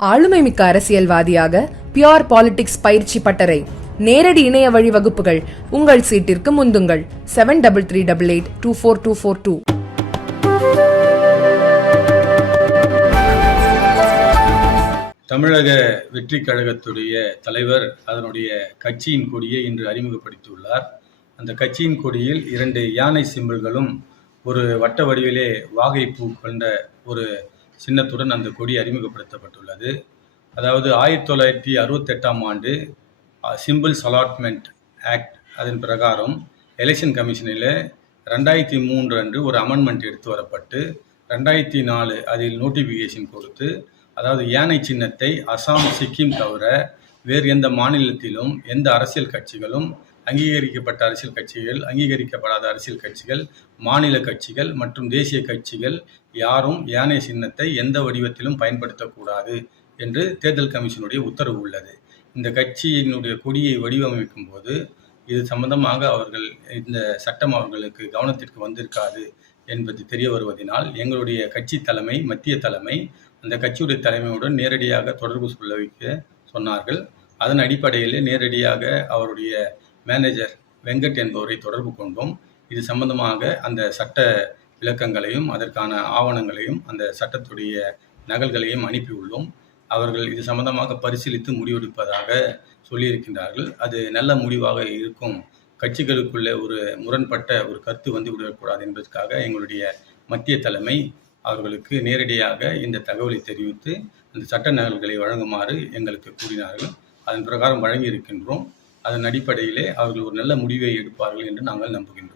ஆளுமைமிக்க அரசியல்வாதியாக pure politics பயிற்சி பட்டறை நேரடி இணைய வழி வகுப்புகள் உங்கள் சீட்டிற்கு முந்துங்கள் 7338824242. தமிழக வெற்றி கழகத்துடைய தலைவர் அதனுடைய கட்சியின் கொடியை இன்று அறிமுகப்படுத்தியுள்ளார். அந்த கட்சியின் கொடியில் 2 யானை சிம்பிள்களும் ஒரு வட்ட வடிவிலே வாகை பூ கொண்ட ஒரு சின்னத்துடன் அந்த கொடி அறிமுகப்படுத்தப்பட்டுள்ளது. அதாவது 1968ஆம் ஆண்டு சிம்பிள்ஸ் அலாட்மெண்ட் ஆக்ட் அதன் பிரகாரம் எலெக்ஷன் கமிஷனில் 2003 அன்று ஒரு அமெண்ட்மெண்ட் எடுத்து வரப்பட்டு 2004 அதில் நோட்டிஃபிகேஷன் கொடுத்து, அதாவது யானை சின்னத்தை அசாம், சிக்கிம் தவிர வேறு எந்த மாநிலத்திலும் எந்த அரசியல் கட்சிகளும், அங்கீகரிக்கப்பட்ட அரசியல் கட்சிகள், அங்கீகரிக்கப்படாத அரசியல் கட்சிகள், மாநில கட்சிகள் மற்றும் தேசிய கட்சிகள் யாரும் யானை சின்னத்தை எந்த வடிவத்திலும் பயன்படுத்தக்கூடாது என்று தேர்தல் கமிஷனுடைய உத்தரவு உள்ளது. இந்த கட்சியினுடைய கொடியை வடிவமைக்கும் போது இது சம்பந்தமாக அவர்கள் இந்த சட்டம் அவர்களுக்கு கவனத்திற்கு வந்திருக்காது என்பது தெரிய வருவதனால் எங்களுடைய கட்சி தலைமை, மத்திய தலைமை அந்த கட்சியுடைய தலைமையுடன் நேரடியாக தொடர்பு சொல்ல வைக்க சொன்னார்கள். அதன் அடிப்படையில் நேரடியாக அவருடைய மேனேஜர் வெங்கட் என்பவரை தொடர்பு கொண்டோம். இது சம்பந்தமாக அந்த சட்ட விளக்கங்களையும் அதற்கான ஆவணங்களையும் அந்த சட்டத்துடைய நகல்களையும் அனுப்பியுள்ளோம். அவர்கள் இது சம்பந்தமாக பரிசீலித்து முடிவெடுப்பதாக சொல்லியிருக்கின்றார்கள். அது நல்ல முடிவாக இருக்கும். கட்சிகளுக்குள்ளே ஒரு முரண்பட்ட ஒரு கருத்து வந்து விடக்கூடாது என்பதற்காக எங்களுடைய மத்திய தலைமை அவர்களுக்கு நேரடியாக இந்த தகவலை தெரிவித்து அந்த சட்ட நகல்களை வழங்குமாறு எங்களுக்கு கூறினார்கள். அதன் பிரகாரம் வழங்கி இருக்கின்றோம். அதன் அடிப்படையிலே அவர்கள் ஒரு நல்ல முடிவை எடுப்பார்கள் என்று நாங்கள் நம்புகின்றோம்.